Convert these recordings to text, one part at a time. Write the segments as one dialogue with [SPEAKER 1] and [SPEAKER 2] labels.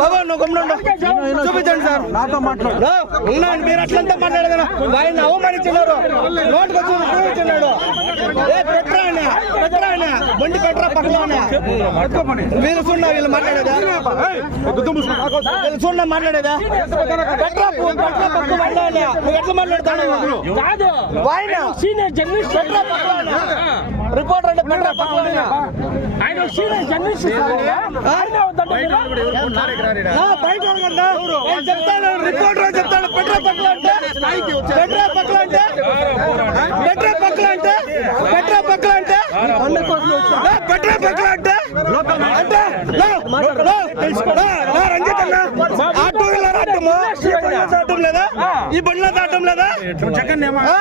[SPEAKER 1] బాబా నువ్వు గమ్మునుండు. చూపించండి సార్.
[SPEAKER 2] నాతో మాట్లాడు.
[SPEAKER 1] ఉన్నాను మీరు అట్లంతా మాట్లాడగల ఆయన అవమానించినారు. నోటుకు వచ్చి చూపించినాడు. బండి పెట్రా పక్కన ఆయన. మీరు చూడ వీళ్ళు మాట్లాడేదా? చూడ మాట్లాడేదా? పెట్రా పో- పెట్రా పక్క ఆయన. నువ్వు ఎట్లా మాట్లాడతావు?
[SPEAKER 3] కాదు. Senior journalist.
[SPEAKER 1] రిపోర్టర్ అంటే పెట్రా పక్కన ఆయన.
[SPEAKER 3] ఆయన సీనియర్ జర్నలిస్ట్
[SPEAKER 1] బయట? నేను చెప్తాను రిపోర్టర్ చెప్తాను పెట్రా పక్కన అంటే పెట్రా పక్కన అంటే పెట్రా పక్కన అంటే పెట్రా పక్కన అంటే పెట్రా పక్కన అంటే రంజిత్ అన్న ఈ బండ్ల ఆడటం లేదా? ఈ బండ్ల ఆడటం లేదా? ఆ?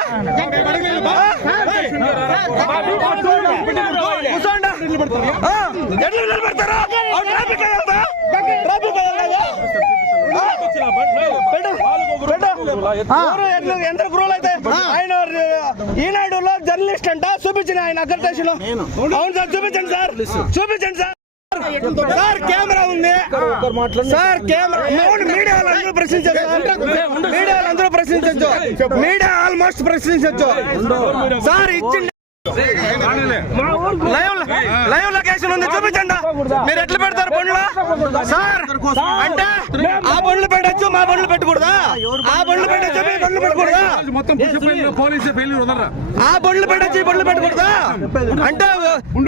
[SPEAKER 1] కూర్చోండి. ఆ, ఎట్లా నిలబెడతారు? ఆ, ట్రాఫిక్ అయ్యాదా ట్రాఫిక్ అయ్యాదా ఎంత క్రూల్ అయితే? ఆయన ఈనాడులో జర్నలిస్ట్ అంట చూపించిన ఆయన అగ్రటేషన్ అవును సార్ చూపించండి సార్. చూపించండి సార్. సార్ కెమెరా ఉంది సార్ కెమెరా మీడియా అందరూ ప్రశ్నించచ్చు మీడియా అందరూ ప్రశ్నించచ్చు మీడియా ఆల్మోస్ట్ ప్రశ్నించచ్చు సార్ ఇచ్చింది లైవ్ లైవ్ లొకేషన్ ఉంది చూపించండి మీరు ఎట్లా పెడతారు బండ్లు సార్ అంటే ఆ బండ్లు పెట్టచ్చు మా బండ్లు పెట్టకూడదా ఆ బండ్లు పెట్టచ్చు మీ బండ్లు పెట్టకూడదా ఆ బండ్లు పెట్టచ్చు పెట్టకూడదా అంటే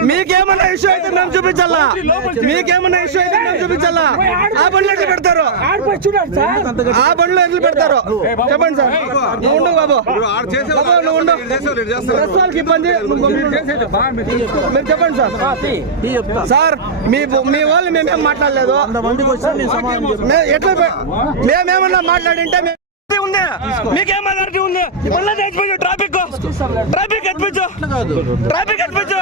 [SPEAKER 1] మీకేమన్నా ఇష్యూ అయితే మేము చూపించాలా? మీకేమన్నా ఇష్యూ అయితే మేము చూపించాలా? ఆ బండ్లు ఎట్లా పెడతారు?
[SPEAKER 3] ఆడిపోయి చూడండి సార్.
[SPEAKER 1] ఆ బండ్లు ఎట్లా పెడతారు? చెప్పండి సార్. నువ్వు ఉండు బాబు. బాబు, నువ్వు ఉండు. ప్రెస్ వాళ్ళకి ఇబ్బంది. మీరు చెప్పండి సార్. సార్ మీ మీ వాళ్ళు మేమేం మాట్లాడలేదు. ఎట్లా మేమేమన్నా మాట్లాడింటే ఉంది? మీకేం అథారిటీ ఉంది? మళ్ళీ తెచ్చిపోయి ట్రాఫిక్ ట్రాఫిక్ ఎత్తిపించు ట్రాఫిక్ ఎత్తిపించు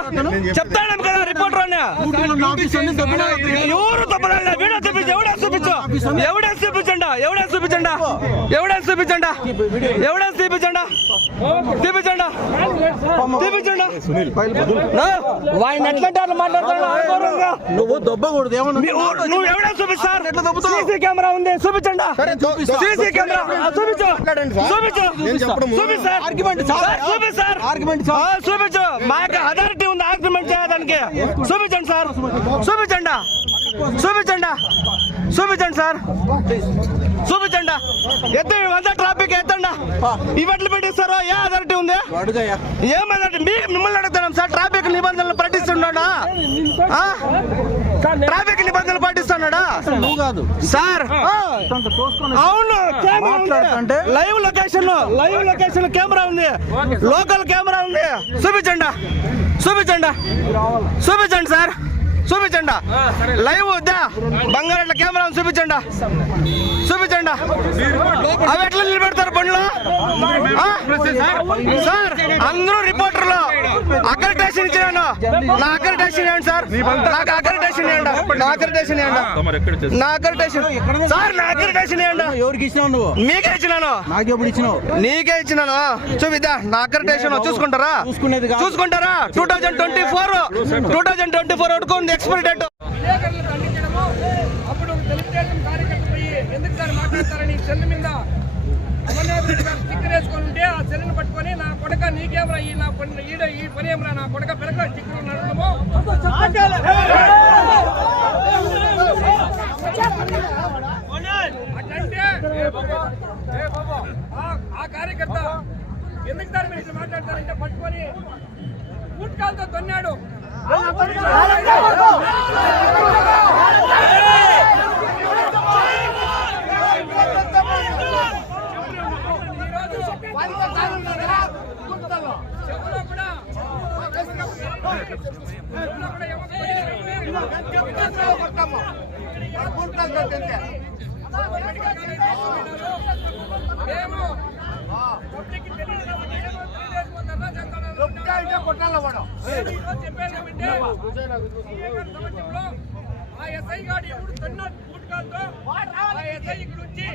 [SPEAKER 1] చెప్తాను కదా. రిపోర్టర్ ఎవరు తప్పడాలి వీడియో చూపించు ఎవడే చూపించు? ఎవడే చూపించండా? ఎవడే చూపించండా? ఎవడే చూపించండా? ఎవడే చూపించండా? చూపించండా? చూపించండా? వాయిని ఎట్లంటే అట్లా అగౌరవంగా.
[SPEAKER 2] నువ్వు దొబ్బకూడదు ఏమన్నా
[SPEAKER 1] నువ్వు ఎవడే చూపిస్తారు? సీసీ కెమెరా ఉంది చూపించండా? సీసీ కెమెరా చూపించు. చూపించు. చూపించు సార్. సార్, చూపించు సార్.
[SPEAKER 2] ఆర్గ్యుమెంట్
[SPEAKER 1] ఆ, చూపించు. మాకు అథారిటీ ఉంది. ఆర్గ్యుమెంట్ చేయడానికి. చూపించండి సార్. చూపించండి. చూపించండి. చూపించండి సార్. చూపించండి ఎత్తి వంద ట్రాఫిక్ ఎత్తండి? ఇవట్లు పెట్టిస్తారో ఏ అథారిటీ ఉంది?
[SPEAKER 2] అడుగయ్యా.
[SPEAKER 1] ఏం అథారిటీ మీ మిమ్మల్ని అడుగుతున్నాం సార్ ట్రాఫిక్ నిబంధనలు పాటిస్తున్నాడా? ఆ? ట్రాఫిక్ నిబంధనలు పాటిస్తున్నాడా?
[SPEAKER 2] కాదు.
[SPEAKER 1] సార్ ఆ,
[SPEAKER 2] అంత తోసుకొని
[SPEAKER 1] అవును కెమెరా ఉంది.
[SPEAKER 2] మాట్లాడుతుంటే?
[SPEAKER 1] Live location live location camera ఉంది. లోకల్ కెమెరా ఉంది. చూపించండి. చూపించండి. చూపించండి సార్. చూపించండి. లైవ్ వద్దా? బంగారెడ్ల కెమెరా చూపించండి. చూపించండి. అవి ఎట్లా నిలబెడతారు బండ్లు? సార్ అందరూ రిపోర్టర్లు. అక్రిటేషన్ ఇచ్చినాను నా అక్రిటేషన్ ఏంటి సార్. నాకు అక్రిటేషన్ ఏంటి నా అక్రిటేషన్ ఏంటి నా అక్రిటేషన్ సార్ నా అక్రిటేషన్ ఏంటి
[SPEAKER 2] ఎవరికి ఇచ్చినావు నువ్వు?
[SPEAKER 1] మీకే ఇచ్చినాను.
[SPEAKER 2] నాకెప్పుడు ఇచ్చినావు?
[SPEAKER 1] నీకే ఇచ్చినాను. చూపిద్దా నా అక్రిటేషన్ చూసుకుంటారా?
[SPEAKER 2] చూసుకునేది కాదు.
[SPEAKER 1] చూసుకుంటారా? Two thousand twenty four two thousand twenty four వరకు ఉంది ఎక్స్పైరీ డేట్
[SPEAKER 4] అప్పుడు తెలుగుదేశం కార్యకర్త పోయి ఎందుకు సార్ మాట్లాడతారని సెల్ మీద అమర్నాథ్ రెడ్డి గారు స్టిక్కర్ వేసుకొని ఉంటే ఆ సెల్ని పట్టుకొని నా కొడక నీకేమరా ఈ నా పని ఈడ ఈ పని ఏమరా నా కొడక పెరగ స్టిక్కర్ నడడము అట్లంటే ఆ- ఆ కార్యకర్త ఎందుకు దాని మీద మాట్లాడతారంటే పట్టుకొని గుట్కాలతో తొన్నాడు విలేకరుల ఆ ఎస్ఐ గారు ఎప్పుడు తన్న గుట్కాలతో ఆ ఎస్ఐ ఇక్కడ వచ్చి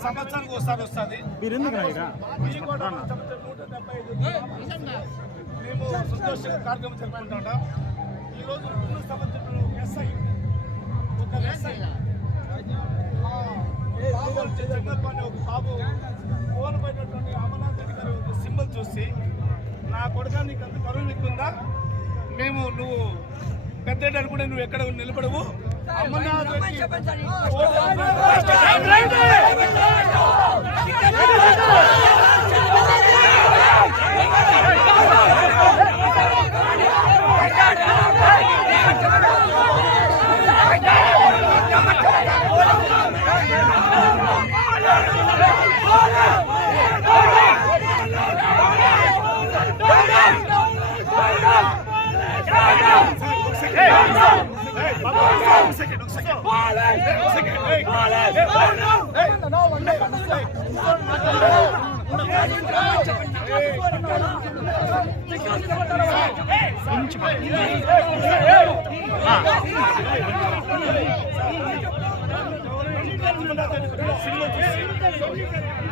[SPEAKER 1] సంవత్సరానికి ఒకసారి వస్తుంది. మేము సంతోషంగా కార్యక్రమం జరుపుకుంటాం ఈరోజు ఉన్న సంవత్సరంలో ఎస్ఐ ఒక ఎస్ఐ చెంగప్ప అనే ఒక బాబు ఫోన్ పడినటువంటి అమర్నాథ్ రెడ్డి గారి ఒక సింబల్ చూసి నా కొడుక నీకు అంత గౌరవం ఎక్కుందా మేము నువ్వు పెద్ద అనుకుంటే నువ్వు ఎక్కడ నిలబడవు అమర్నాథ్ రెడ్డి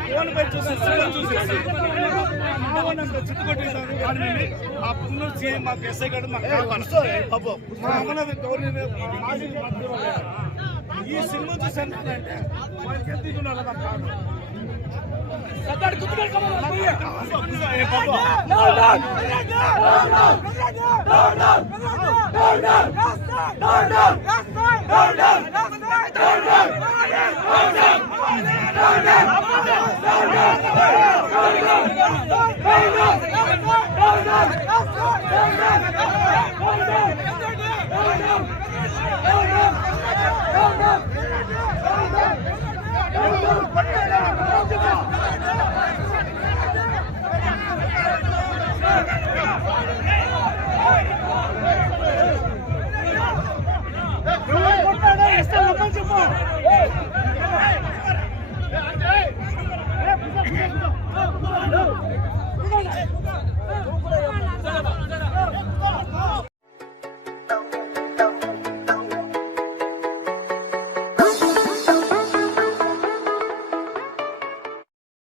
[SPEAKER 1] ఫోన్ పై చూసి సినిమా చూసేసి కానీ ఆ పుణ్యం సీఎం మాకు ఎస్ఐ గారు మాకు కావాలి. మా అమ్మనాథ్ గౌరీ ಈ ಸಿನಿಮಾ ಚೂಸಂటే వాళ్ళకి ఎత్తుకున్న వాళ్ళ కాదు సత్తాడు కుట్టుకెళ్ళి Oh, no. Esta es
[SPEAKER 5] la máxima.